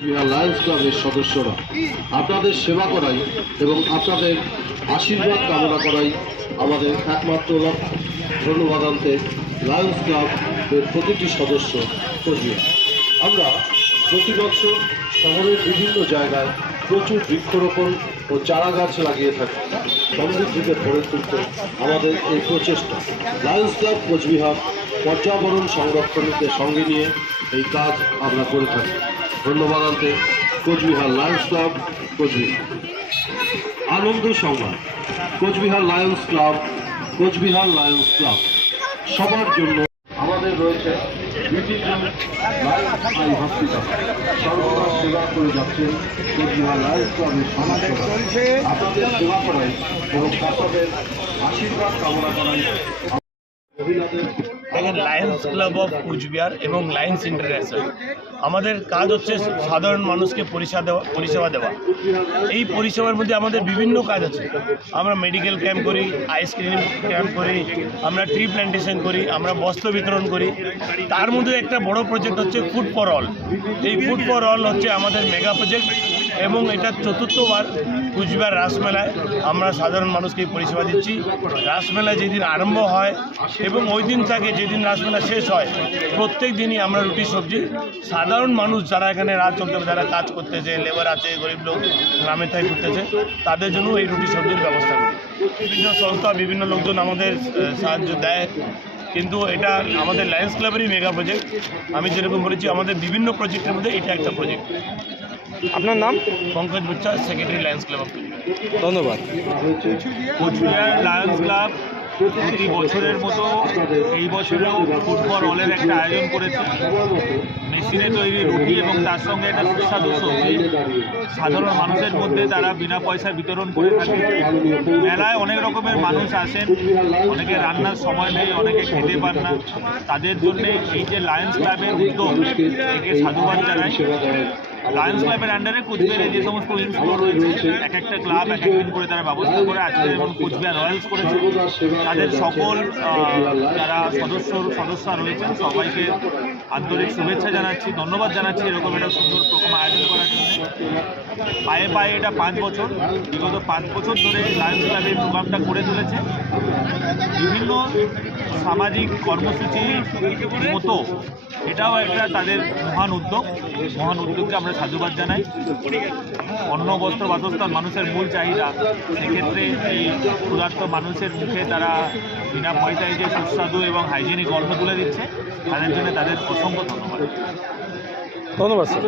Lions ক্লাবের সদস্যরা আপনাদের সেবা করাই এবং আপনাদের আশীর্বাদ কামনা করাই আমাদের একমাত্র লক্ষ্য। ধন্যবাদ আনতে লায়ন্স ক্লাবের প্রতিটি সদস্য কোচবিহার আমরা প্রতি বছর শহরের বিভিন্ন জায়গায় প্রচুর বৃক্ষরোপণ ও চারা গাছ লাগিয়ে থাকি। সমৃদ্ধিতে ভরে তুলতে আমাদের এই প্রচেষ্টা। লায়ন্স ক্লাব কোচবিহার পর্যাবরণ সংরক্ষণকে সঙ্গে নিয়ে এই কাজ আমরা করে থাকি। ধন্যবাদ আনতে কোচবিহার লায়ন্স ক্লাব, কোচবিহার। আনন্দ সংবাদ, Coochbehar Lions Club, Coochbehar Lions Club. সবার জন্য আমাদের রয়েছে কোচবিহার আশীর্বাদ কামনা করাই। দেখেন লায়ন্স ক্লাব অফ কুচবিহার এবং লায়ন্স ইন্টারন্যাশনাল আমাদের কাজ হচ্ছে সাধারণ মানুষকে পরিষেবা দেওয়া পরিষেবা দেওয়া। এই পরিষেবার মধ্যে আমাদের বিভিন্ন কাজ আছে। আমরা মেডিকেল ক্যাম্প করি আইসক্রিম ক্যাম্প করি, আমরা ট্রি প্ল্যান্টেশন করি, আমরা বস্ত্র বিতরণ করি। তার মধ্যে একটা বড় প্রজেক্ট হচ্ছে ফুড ফর অল এই ফুড ফর অল হচ্ছে আমাদের মেগা প্রজেক্ট এবং এটা চতুর্থবার কুচবিহার রাসমেলায় আমরা সাধারণ মানুষকে পরিষেবা দিচ্ছি। রাসমেলা যেদিন আরম্ভ হয় এবং ওই দিন থেকে যেদিন রাসমেলা শেষ হয়, প্রত্যেক দিনই আমরা রুটি, সবজি। সাধারণ মানুষ যারা এখানে রাত চলতে যারা কাজ করতেছে লেবার আছে, গরিব লোক, গ্রামে থেকে করতেছে তাদের জন্য এই রুটি, সবজির ব্যবস্থা করি। বিভিন্ন সংস্থা, বিভিন্ন লোকজন আমাদের সাহায্য দেয়। কিন্তু এটা আমাদের লায়ন্স ক্লাবেরই মেগা প্রজেক্ট আমি যেরকম বলেছি, আমাদের বিভিন্ন প্রজেক্টের মধ্যে এটা একটা প্রজেক্ট আপনার নাম? Pankaj Buchcha secretary Lions Club of ধন্যবাদ। কোচবিহার লায়ন্স ক্লাব প্রতি বছরের মতো এই বছরেও ফুটবল অলের একটা আয়োজন করেছে। মেশিনে তৈরি রুটি এবং তার সঙ্গে একটা সুস্বাদু সবজি। সাধারণ মানুষের মধ্যে তারা বিনা পয়সায় বিতরণ করে থাকে। মেলায় অনেক রকমের মানুষ আসেন। অনেকে রান্নার সময় নেই অনেকে খেতে পান না। তাদের জন্যে এই যে লায়ন্স ক্লাবের উদ্যোগ একে সাধুবাদ জানাই। লায়ন্স ক্লাবের আন্ডারে কুচবিহারে যে সমস্ত উইংসগুলো রয়েছে, এক একটা ক্লাব এক একদিন করে তারা ব্যবস্থা করে আজকে যেমন কুচবিহার রয়্যালস করেছে। তাদের সকল যারা সদস্য সদস্য রয়েছেন, সবাইকে আন্তরিক শুভেচ্ছা জানাচ্ছি, ধন্যবাদ জানাচ্ছি এরকম একটা সুন্দর প্রোগ্রাম আয়োজন করার জন্য। পায়ে পায়ে এটা পাঁচ বছর, বিগত পাঁচ বছর ধরে লায়ন্স ক্লাব এই প্রোগ্রামটা করে চলেছে বিভিন্ন সামাজিক কর্মসূচি মতো এটাও একটা তাদের মহান উদ্যোগ। মহান উদ্যোগকে আমরা সাধুবাদ জানাই। অন্ন বস্ত্র বাসস্থান মানুষের মূল চাহিদা। সেক্ষেত্রে এই ক্ষুধার্ত মানুষের মুখে তারা বিনা পয়সায় যে সুস্বাদু এবং হাইজেনিক অন্ন তুলে দিচ্ছে, তাদের জন্য তাদের অসংখ্য ধন্যবাদ। ধন্যবাদ স্যার